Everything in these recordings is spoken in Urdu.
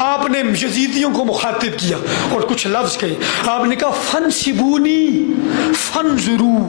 آپ نے یزیدیوں کو مخاطب کیا اور کچھ لفظ کہے. آپ نے کہا فنسبونی فانظروا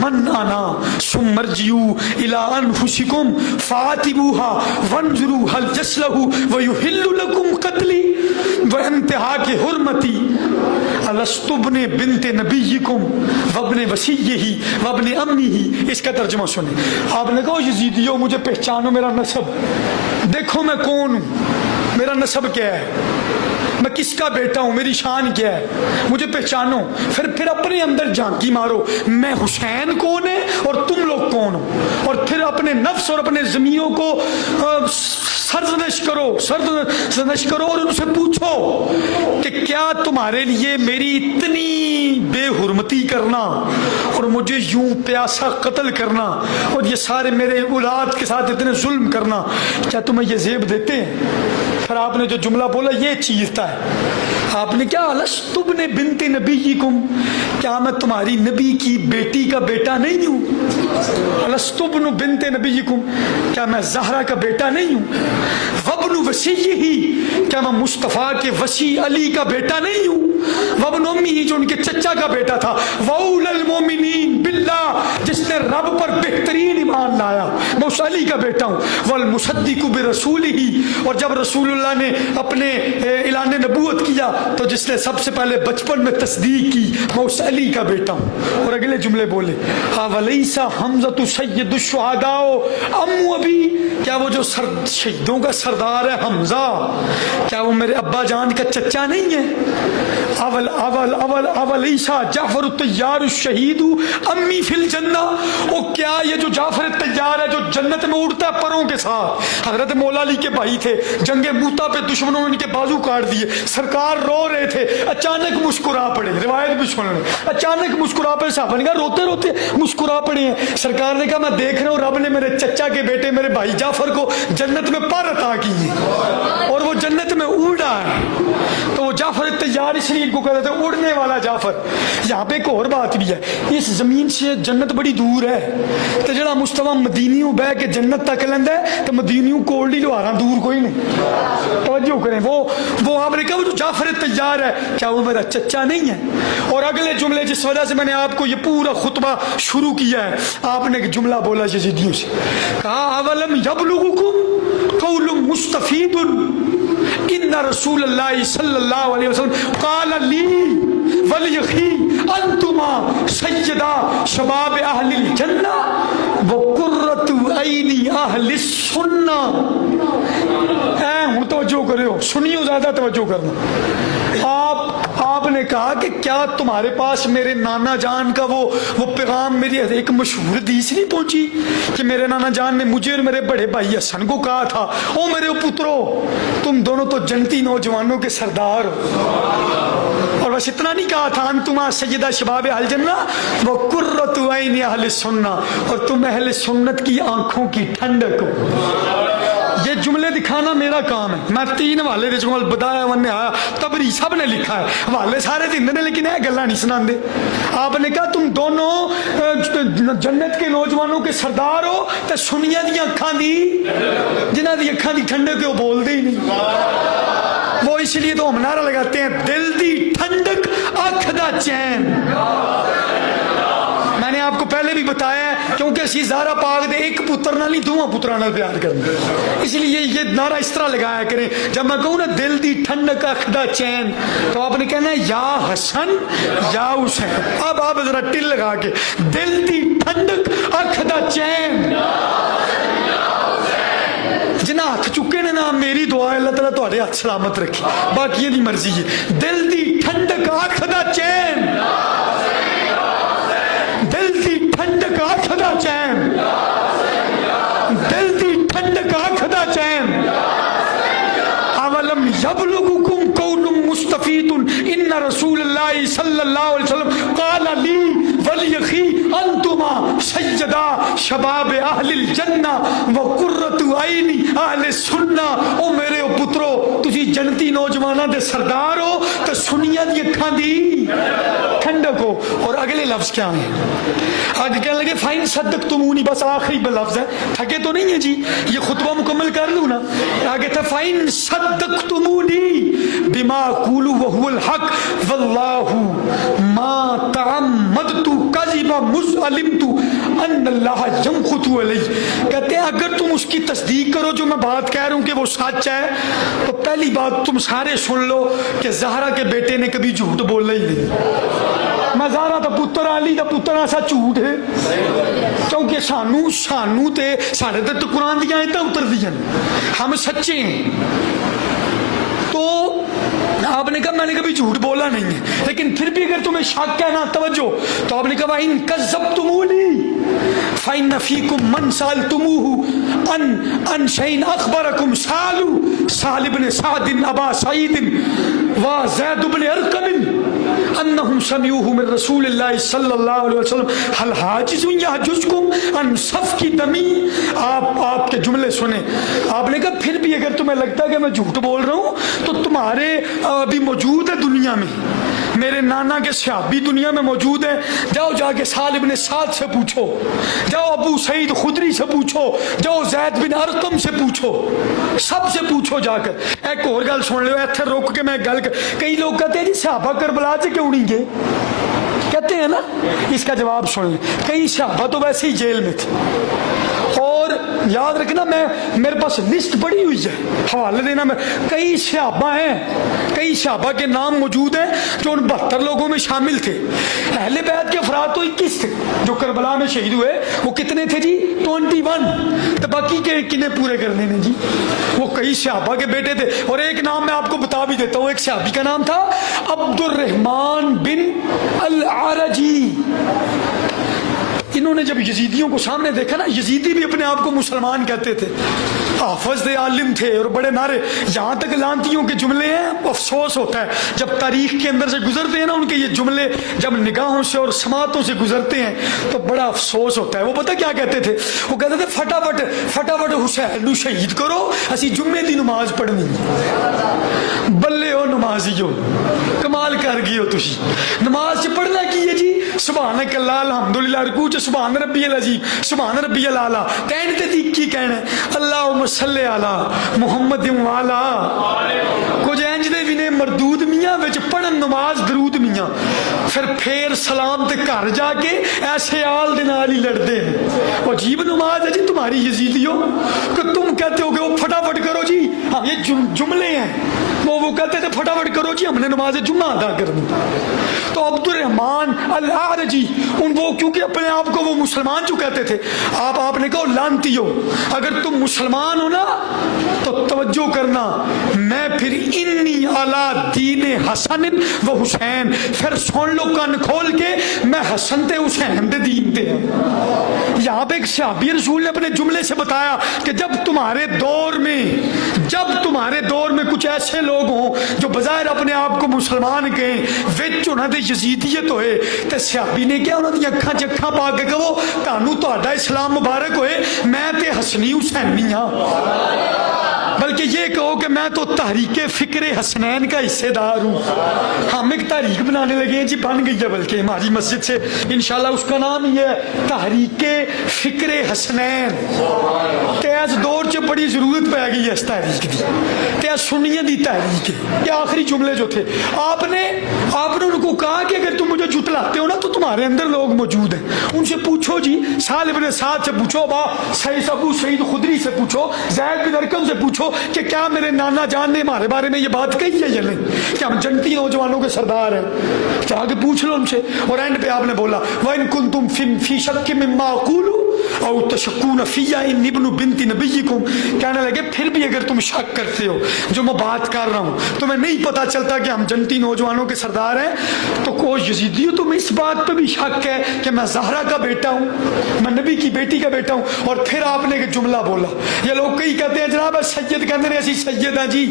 من انا ثم ارجعوا الى انفسکم فعاتبوها وانظروا هل يصلح ويحل لكم قتلی وانتهاك حرمتی الست ابن بنت نبیکم وابن وصیہ وابن امہ. اس کا ترجمہ سنیں. آپ نے کہا یزیدیوں مجھے پہچانو میرا نسب, دیکھو میں کون ہوں, میرا نسب کیا ہے, میں کس کا بیٹا ہوں, میری شان کیا ہے, مجھے پہچانو. پھر اپنے اندر جھانکی مارو, میں حسین کون ہے اور تم لوگ کون ہو, اور پھر اپنے نفس اور اپنے ضمیروں کو سرزنش کرو اور ان سے پوچھو کہ کیا تمہارے لیے میری اتنی بے حرمتی کرنا اور مجھے یوں پیاسا قتل کرنا اور یہ سارے میرے اولاد کے ساتھ اتنے ظلم کرنا, کیا تمہیں یہ زیب دیتے ہیں؟ پھر آپ نے جو جملہ بولا یہ چیزتا ہے. آپ نے کیا الست ابن بنت نبیکم, کیا میں تمہاری نبی کی بیٹی کا بیٹا نہیں ہوں؟ الست ابن بنت نبیکم, کیا میں زہرا کا بیٹا نہیں ہوں؟ وابن وصیہ, کیا میں مصطفیٰ کے وصی علی کا بیٹا نہیں ہوں؟ وابن امی, جو ان کے چچا کا بیٹا تھا. واولی المومنین باللہ, جس نے رب پر بہترین ایمان لایا, میں اس علی کا بیٹا ہوں. والمصدق برسولہ, اور جب رسول اللہ نے اپنے اعلان نبوت کیا تو جس نے سب سے پہلے بچپن میں تصدیق کی, میں اس علی کا بیٹا ہوں. اور اگلے جملے بولے ولیس حمزۃ سید الشہداء ام ابی, کیا وہ جو شہیدوں کا سردار ہے حمزہ, کیا وہ میرے ابا جان کا چچا نہیں ہے؟ اولیسا جعفر الطیار الشہید امی فی الجنہ, او کیا یہ جو جعفر الطیار ہے جو جنت میں اڑتا ہے پروں کے ساتھ, حضرت مولا علی کے بھائی تھے, جنگ موتا پہ دشمنوں نے ان کے بازو کاٹ دیے, سرکار رو رہے تھے, اچانک مسکرا پڑے. روایت بھی سن لیں, اچانک مسکرا پڑے. صحابہ نے کہا روتے روتے مسکرا پڑے ہیں. سرکار نے کہا میں دیکھ رہا ہوں رب نے میرے چچا کے بیٹے میرے بھائی جعفر کو جنت میں پر عطا کی ہے اور وہ جنت میں اڑا ہے. تو وہ جعفر الطیار اس لیے کو کہتے ہیں اڑنے والا جعفر. یہاں پہ ایک اور بات بھی ہے, اس زمین سے جنت بڑی دور ہے, تو جڑا مصطفیٰ مدینیوں بہ کے جنت تک لیندہ ہے تو مدینیوں کوڑی لوہارا دور کوئی نہیں. توجہ کریں, وہ آپ نے کہا وہ جو جعفر الطیار ہے کیا وہ میرا چچا نہیں ہے؟ اور اگلے جملے جس وجہ سے میں نے آپ کو یہ پورا خطبہ شروع کیا ہے, آپ نے ایک جملہ بولا یزیدیوں سے, کہا اولم یبلغکم قول مستفید ان رسول اللہ صلی اللہ علیہ وسلم قال لی ولیخی انتما سیدہ شباب اہل الجنہ وقرۃ عین اہل السنہ. ہوں توجہ کرے ہو, سنیو زیادہ توجہ کرنا. آپ نے کہا کہ کیا تمہارے پاس میرے نانا جان کا وہ پیغام, میری ایک مشہور حدیث نہیں پہنچی کہ میرے نانا جان نے مجھے اور میرے بڑے بھائی حسن کو کہا تھا, او میرے پترو تم دونوں تو جنتی نوجوانوں کے سردار ہو. اور بس اتنا نہیں کہا تھا انتما سیدہ شباب اہل جنہ وقرۃ عین اہل السنہ, اور تم اہل سنت کی آنکھوں کی ٹھنڈک ہو. یہ جملے دکھانا میرا کام ہے. میں 3 حوالے دے چکا, البدایہ والنہایہ, تبری سب نے لکھا ہے, حوالے سارے دن نے, لیکن یہ گلا نہیں سناندے. آپ نے کہا تم دونوں جنت کے نوجوانوں کے سردار ہو, تے سنیاں دی اکھاں دی, جنہ دی اکھاں دی ٹھنڈک وہ بول دے ہی نہیں. وہ اس لیے تو ہم نعرہ لگاتے ہیں دل دی ٹھنڈک اکھ دا چین. میں نے آپ کو پہلے بھی بتایا ہے کیونکہ اسی زہرا پاک دے ایک پتر نہ نہیں 2 پتراں نال پیار کرنا, اس لیے یہ نعرہ اس طرح لگایا کریں. جب میں کہوں نا دل دی ٹھنڈک اکھ دا چین, تو آپ نے کہنا ہے یا حسن یا حسین. اب آپ ذرا ٹل لگا کے, دل دی ٹھنڈک اکھ دا چین. جنہ ہاتھ چکے نے نا, میری دعا ہے اللہ تعالیٰ تہاڈے ہاتھ سلامت رکھے, باقی دی مرضی ہے. دل دی ٹھنڈک اکھ دا چین, دل دی ٹھنڈک اکھ دا چین, دل دی ٹھنڈک اکھ دا چین. اولم یبلغکم قول مستفید ان رسول اللہ صلی اللہ علیہ وسلم قال لی ولیخی انتما سیدہ شباب اہل الجنہ وقرۃ عین اہل السنہ. او میرے پترو تسی جنتی نوجواناں دے سردار ہو, تے سنیاں دی اکھاں دی ٹھنڈک ہو. اور اگلے لفظ کیا ہیں, آگے کہنے لگے فائن صدقتمونی, بس آخری لفظ ہے, تھکے تو نہیں ہے جی, یہ خطبہ مکمل کر لوں نا. آگے تھا فائن صدقتمونی لما اقول وهو الحق والله ما تعمدت كذبا مذ علمت ان الله يمقت علي. کہتے ہیں اگر تم اس کی تصدیق کرو جو میں بات کہہ رہا ہوں کہ وہ سچ ہے تو پہلی بات تم سارے سن لو کہ زہرا کے بیٹے نے کبھی جھوٹ بولا ہی نہیں. میں زہرا دا پتر علی دا پتر ایسا جھوٹ ہے کیونکہ سانو تے سارے تے قرآن دی آیتاں اتر دی ہیں, ہم سچے ہیں. تو آپ نے کہا میں نے کبھی جھوٹ بولا نہیں ہے, لیکن پھر بھی اگر تمہیں شک ہے نا توجہ, تو آپ نے کہا ان کذبتمونی فإن فيكم من سألتموه عن شيء أخبركم سهل بن سعد أبا سعيد وزيد بن أرقم انہم سمعوه من رسول اللہ صلی اللہ علیہ وسلم هل حاجز یحجزکم عن سفک دمی. آپ کے جملے سنیں. آپ نے کہا پھر بھی اگر تمہیں لگتا ہے کہ میں جھوٹ بول رہا ہوں تو تمہارے ابھی موجود ہے دنیا میں, میرے نانا کے صحابی دنیا میں موجود ہیں, جاؤ جا کے سہل بن سعد سے پوچھو, جاؤ ابو سعید خدری سے پوچھو, جاؤ زید بن ارقم سے پوچھو, سب سے پوچھو جا کر. ایک اور گل سن لو ایتھے روک کے میں گل کئی لوگ کہتے ہیں جی صحابہ کربلا سے کیوں نہیں گئے, کہتے ہیں نا, اس کا جواب سن لیں. کئی صحابہ تو ویسے ہی جیل میں تھے, اور یاد رکھنا میرے پاس لسٹ پڑی ہوئی ہے, حوالے دینا میں. کئی صحابہ ہیں, کئی صحابہ کے نام موجود ہیں جو ان 72 لوگوں میں شامل تھے. اہل بیت کے افراد تو 21 تھے جو کربلا میں شہید ہوئے. وہ کتنے تھے جی؟ 21. تو باقی کے کنے پورے کرنے نے جی؟ وہ کئی صحابہ کے بیٹے تھے. اور ایک نام میں آپ کو بتا بھی دیتا ہوں, ایک صحابی کا نام تھا عبد الرحمن بن العرجی. انہوں نے جب یزیدیوں کو سامنے دیکھا نا, یزیدی بھی اپنے آپ کو مسلمان کہتے تھے, حافظ تھے, عالم تھے اور بڑے نعرے. یہاں تک لانتیوں کے جملے ہیں, افسوس ہوتا ہے جب تاریخ کے اندر سے گزرتے ہیں نا ان کے یہ جملے, جب نگاہوں سے اور سماعتوں سے گزرتے ہیں تو بڑا افسوس ہوتا ہے. وہ پتہ کیا کہتے تھے؟ وہ کہتے تھے فٹافٹ حسین نو شہید کرو, اسی جمعے دی نماز پڑھنی. بلے ہو نمازیو, کمال کر گئی ہو تسی. نماز سے پڑھنا کی ہے جی؟ سبحانک اللہ الحمدللہ, رکوع چ سبحان ربی العظیم سبحان ربی الاعلی, تین تے دی کی کہنا اللہم صلی علی محمد والا. کچھ انج دے بھی نے مردود میاں وچ پڑھن نماز درود میاں, پھر سلام تے گھر جا کے ایسے آل دے نال ہی لڑتے ہیں. وہ عجیب نماز ہے جی تمہاری یزیدیوں, کہ تم کہتے ہو کہ وہ فٹافٹ کرو جی, ہاں یہ جملے ہیں. وہ کہتے تھے فٹافٹ کرو جی ہم نے نماز جمعہ ادا کرنی. تو عبد الرحمن العرجی وہ کیونکہ اپنے آپ کو وہ مسلمان جو کہتے تھے, آپ نے کہا لانتی ہو, اگر تم مسلمان ہو نا تو توجہ کرنا, میں پھر انی علی دین حسن و حسین, پھر سن لو کان کھول کے, میں حسن تے حسین دے دین تے. یہاں پہ ایک صحابی رسول نے اپنے جملے سے بتایا کہ جب تمہارے دور میں کچھ ایسے لوگ ہوں جو بظاہر اپنے آپ کو مسلمان کہیں, وچ انہاں دے یزیدیت ہوئے, تے صحابی نے کیا انہاں دی اکھاں چکھاں پا کے کہو تانوں تہاڈا اسلام مبارک ہوئے, میں تے حسنی حسینی ہاں. بلکہ یہ کہو کہ میں تو تحریک فکر حسنین کا حصے دار ہوں. ہم ایک تحریک بنانے لگے ہیں جی, بن گئی ہے بلکہ ہماری مسجد سے انشاءاللہ, اس کا نام یہ ہے تحریک فکر حسنین. کہ اس دور سے بڑی ضرورت پہ گئی ہے اس تحریک کی, کہ سنیے دی تحریک. یہ آخری جملے جو تھے آپ نے ان کو کہا کہ اگر تم مجھے جھٹلاتے ہو نا تو تمہارے اندر لوگ موجود ہیں, ان سے پوچھو جی, سہل بن سعد سے پوچھو, ابو سعید خدری سے پوچھو, زید بن ارقم سے پوچھو کہ کیا میرے نانا جان نے ہمارے بارے میں یہ بات کہی ہے یا نہیں, کہ ہم جنتی نوجوانوں کے سردار ہیں. جا کے پوچھ لو ان سے. اور اینڈ پہ آپ نے بولا وَإِن كُنتُمْ فِي شَكٍّ مِّمَّا أَقُولُ أَوْ تَشُكُّونَ فِيَّ إِنِّي ابْنُ بِنْتِ نَبِيِّكُمْ. کہنے لگے پھر بھی اگر تم شک کرتے ہو جو میں بات کر رہا ہوں, تمہیں نہیں پتا چلتا کہ ہم جنتی نوجوانوں کے سردار ہیں, تو کوئی یزیدیو تمہیں اس بات پہ بھی شک ہے کہ میں زہرا کا بیٹا ہوں, میں نبی کی بیٹی کا بیٹا ہوں. اور پھر آپ نے ایک جملہ بولا, یہ لوگ کئی کہتے ہیں جناب سید کہتے ہیں ایسی سید ہیں جی,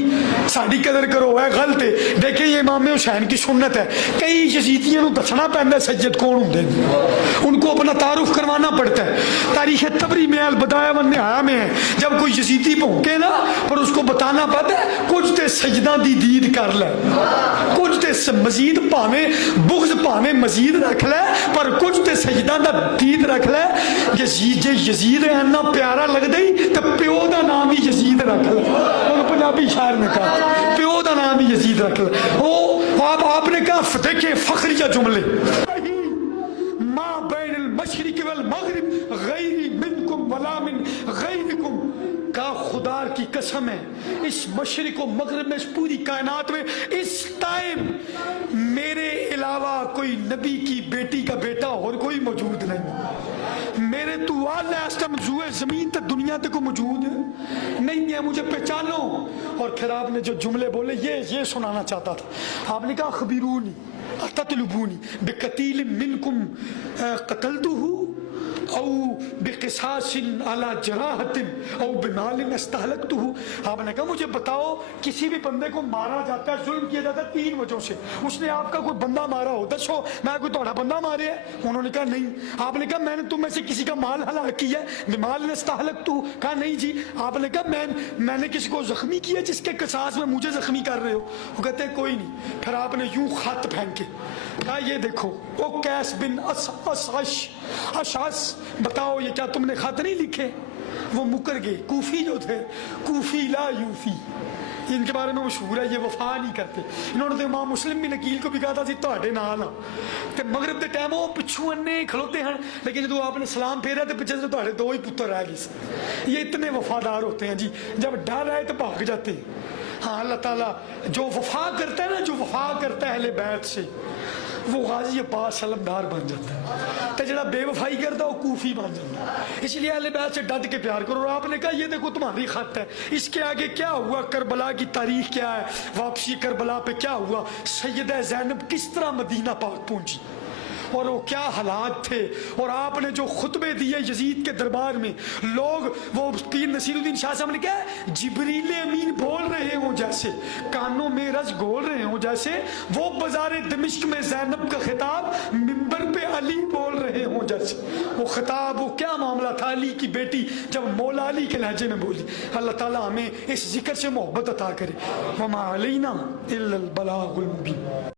ساڑی قدر کرو, ہے غلط ہے. دیکھیں یہ امام حسین کی سنت ہے, کئی یزیدیوں کو دسنا پہنتا ہے سید کون ہوں, ان کو اپنا تعارف کروانا پڑتا ہے. تاریخ تبری میں البدایہ والنہایہ میں ہے, جب کوئی یزیدی بھونکے نا پر اس کو بتانا پڑتا ہے کچھ تے سجدہ دی دید کر لے, کچھ تے مزید پاویں بغض پاویں مزید رکھ لے, پر کچھ تے سجدہ دا دید رکھ لے. یزید اینا پیارا لگ دئی تو پیو دا نام ہی یزید رکھ لے. پنجابی شاعر نے کہا پیو دا نام ہی یزید رکھ لیا. آپ نے کہا دیکھیں فخریہ جملے, ما بین المشرق والمغرب غیری منکم ولا من غیرکم, کا خدا کی قسم ہے اس مشرق و مغرب میں, اس پوری کائنات میں اس ٹائم میرے علاوہ کوئی نبی کی بیٹی کا بیٹا اور کوئی موجود نہیں. میرے تو والم زوئے زمین تک دنیا تک کو موجود نہیں ہے, مجھے پہچانو. اور پھر آپ نے جو جملے بولے یہ سنانا چاہتا تھا. آپ نے کہا خبرونی اتطلبونی بقتیل منکم قتلتہ او بقصاص علی جراحت او بمال استہلکتہ. آپ نے کہا مجھے بتاؤ کسی بھی بندے کو مارا جاتا ہے, ظلم کیا جاتا ہے 3 وجہوں سے. اس نے آپ کا کوئی بندہ مارا ہو, دسو میں کوئی تھوڑا بندہ مارے ہے؟ انہوں نے کہا نہیں. آپ نے کہا میں نے تم میں سے کسی کا مال ہلاک کیا ہے بمال استہلکتہ؟ کہا نہیں جی. آپ نے کہا میں نے کسی کو زخمی کیا جس کے قصاص میں مجھے زخمی کر رہے ہو؟ وہ کہتے ہیں کوئی نہیں. پھر آپ نے یوں خط پھینکے کہا یہ دیکھو او قیس بن اشعث, بتاؤ یہ کیا تم نے خط نہیں لکھے؟ وہ مکر گئے. کوفی جو تھے, کوفی لا یوفی, ان کے بارے میں مشہور ہے یہ وفا نہیں کرتے. انہوں نے تو امام مسلم بھی نکیل کو بھی کہا تھا جی تہاڈے نال ہاں, تے مغرب دے ٹائم وہ پچھو انے کھلوتے ہیں, لیکن جب آپ نے سلام پھیرا تو پیچھے سے تہاڈے 2 ہی پتر رہ گئے. یہ اتنے وفادار ہوتے ہیں جی, جب ڈر آئے تو بھاگ جاتے ہیں. ہاں اللہ تعالیٰ جو وفا کرتا ہے نا, جو وفا کرتا ہے اہل بیت سے, وہ غازی عباس علمدار بن جاتا ہے. تو جڑا بے وفائی کرتا ہے وہ کوفی بن جاتا ہے. اس لیے اہل بیت سے ڈٹ کے پیار کرو. اور آپ نے کہا یہ دیکھو تمہاری خط ہے, اس کے آگے کیا ہوا, کربلا کی تاریخ کیا ہے, واپسی کربلا پہ کیا ہوا, سیدہ زینب کس طرح مدینہ پاک پہنچی اور وہ کیا حالات تھے. اور آپ نے جو خطبے دیے یزید کے دربار میں, لوگ وہ پیر نصیر الدین شاہ صاحب نے کہا جبریل امین بول رہے ہوں جیسے, کانوں میں رس گھول رہے ہوں جیسے, وہ بازار دمشق میں زینب کا خطاب منبر پہ علی بول رہے ہوں جیسے. وہ خطاب وہ کیا معاملہ تھا, علی کی بیٹی جب مولا علی کے لہجے میں بولی. اللہ تعالیٰ ہمیں اس ذکر سے محبت عطا کرے. وما علینا الا البلاغ المبین.